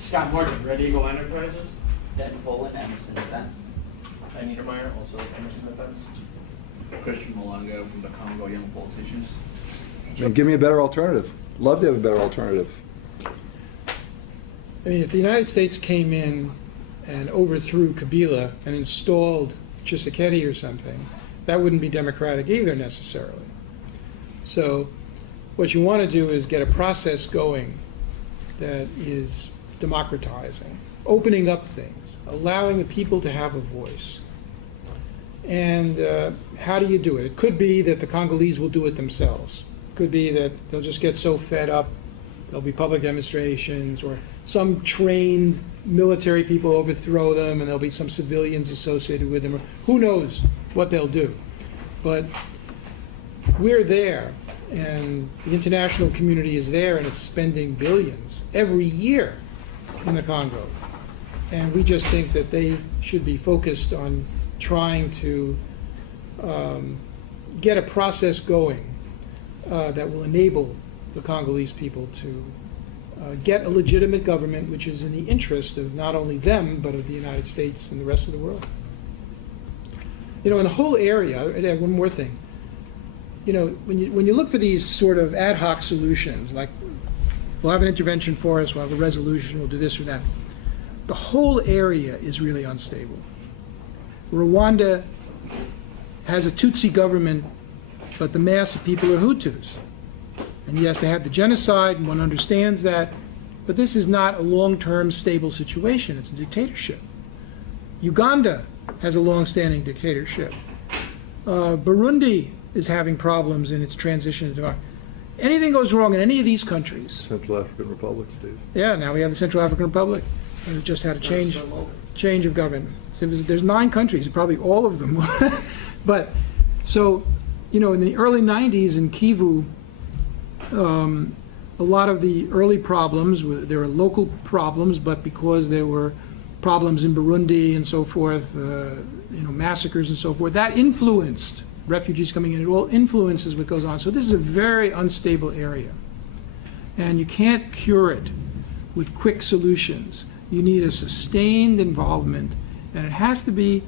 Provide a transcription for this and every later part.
Scott Morgan, Red Eagle Enterprises. Ben Poland, Emerson Defense. Ben Niedermeyer, also Emerson Defense. Christian Malanga from the Congo Young Politicians. I mean, give me a better alternative. Love to have a better alternative. I mean, if the United States came in and overthrew Kabila and installed Tshisekedi or something, that wouldn't be democratic either necessarily. So what you want to do is get a process going that is democratizing, opening up things, allowing the people to have a voice. And how do you do it? It could be that the Congolese will do it themselves. It could be that they'll just get so fed up, there'll be public demonstrations, or some trained military people overthrow them and there'll be some civilians associated with them. Or who knows what they'll do. But we're there, and the international community is there, and it's spending billions every year in the Congo. And we just think that they should be focused on trying to get a process going that will enable the Congolese people to get a legitimate government which is in the interest of not only them, but of the United States and the rest of the world. You know, in the whole area, I'd add one more thing. You know, when you look for these sort of ad hoc solutions, like we'll have an intervention force, we'll have a resolution, we'll do this or that, the whole area is really unstable. Rwanda has a Tutsi government, but the mass of people are Hutus. And yes, they have the genocide, and one understands that, but this is not a long-term stable situation. It's a dictatorship. Uganda has a long-standing dictatorship. Burundi is having problems in its transition to democracy. Anything goes wrong in any of these countries. Central African Republic, Steve. Yeah, now we have the Central African Republic. And it just had a change of government. So there's 9 countries, probably all of them. But, so, you know, in the early 90s in Kivu, a lot of the early problems, there were local problems, but because there were problems in Burundi and so forth, you know, massacres and so forth, that influenced refugees coming in. It all influences what goes on. So this is a very unstable area. And you can't cure it with quick solutions. You need a sustained involvement, and it has to be,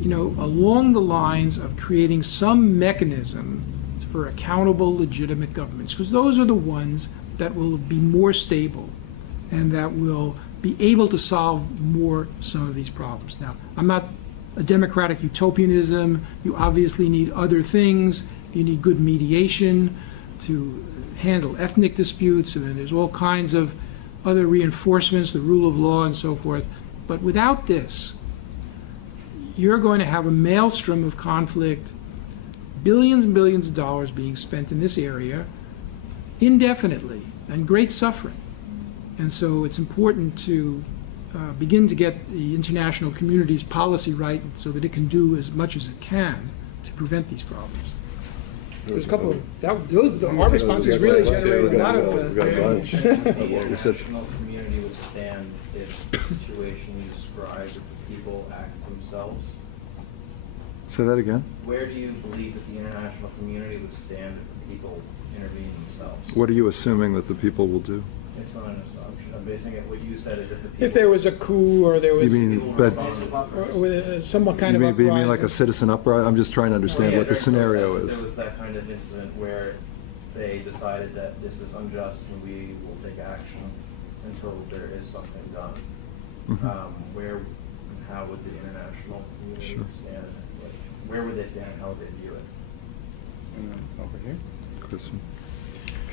you know, along the lines of creating some mechanism for accountable, legitimate governments, because those are the ones that will be more stable and that will be able to solve more some of these problems. Now, I'm not a democratic utopianism. You obviously need other things. You need good mediation to handle ethnic disputes, and then there's all kinds of other reinforcements, the rule of law and so forth. But without this, you're going to have a maelstrom of conflict, billions and billions of dollars being spent in this area indefinitely, and great suffering. And so it's important to begin to get the international community's policy right so that it can do as much as it can to prevent these problems. There's a couple of, our responses really generated a lot of... The We said- international community would stand if the situation you described, if the people act themselves? Say that again? Where do you believe that the international community would stand if the people intervene themselves? What are you assuming that the people will do? It's not an assumption. I'm basing it, what you said is if the people... If there was a coup or there was... You mean, but or with some kind you of mean like a uprising. citizen uprising? I'm just trying to understand Yeah, what the during scenario protests, is. There was that kind of incident where they decided that this is unjust and we will take action until there is something done. Mhm. Where and how would the international community Sure. stand? Like, where would they stand and how would they view it? And then over here. Christian.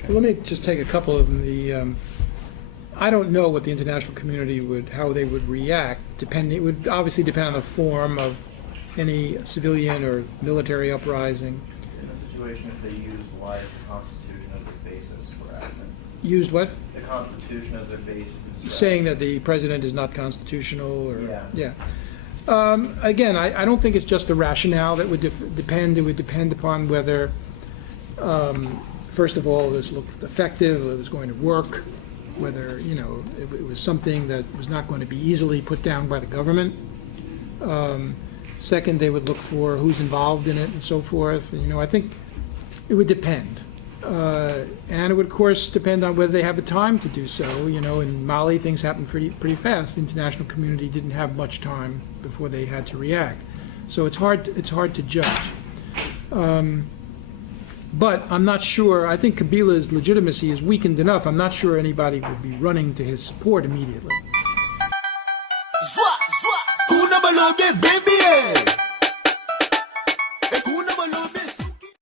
Well, let me just take a couple of them. I don't know what the international community how they would react. It would obviously depend on the form of any civilian or military uprising. In the situation, if they used why is the Constitution as their basis for action? Used what? The Constitution as their basis. Saying that the president is not constitutional, or Yeah. Again, I don't think it's just the rationale that would depend. It would depend upon whether, first of all, this looked effective, it was going to work, whether, you know, it was something that was not going to be easily put down by the government. Second, they would look for who's involved in it and so forth. And, you know, I think it would depend. And it would, of course, depend on whether they have the time to do so. You know, in Mali, things happened pretty fast. The international community didn't have much time before they had to react. So it's hard to judge. But I'm not sure, I think Kabila's legitimacy is weakened enough. I'm not sure anybody would be running to his support immediately. Kuna balobe baby, kuna balobe.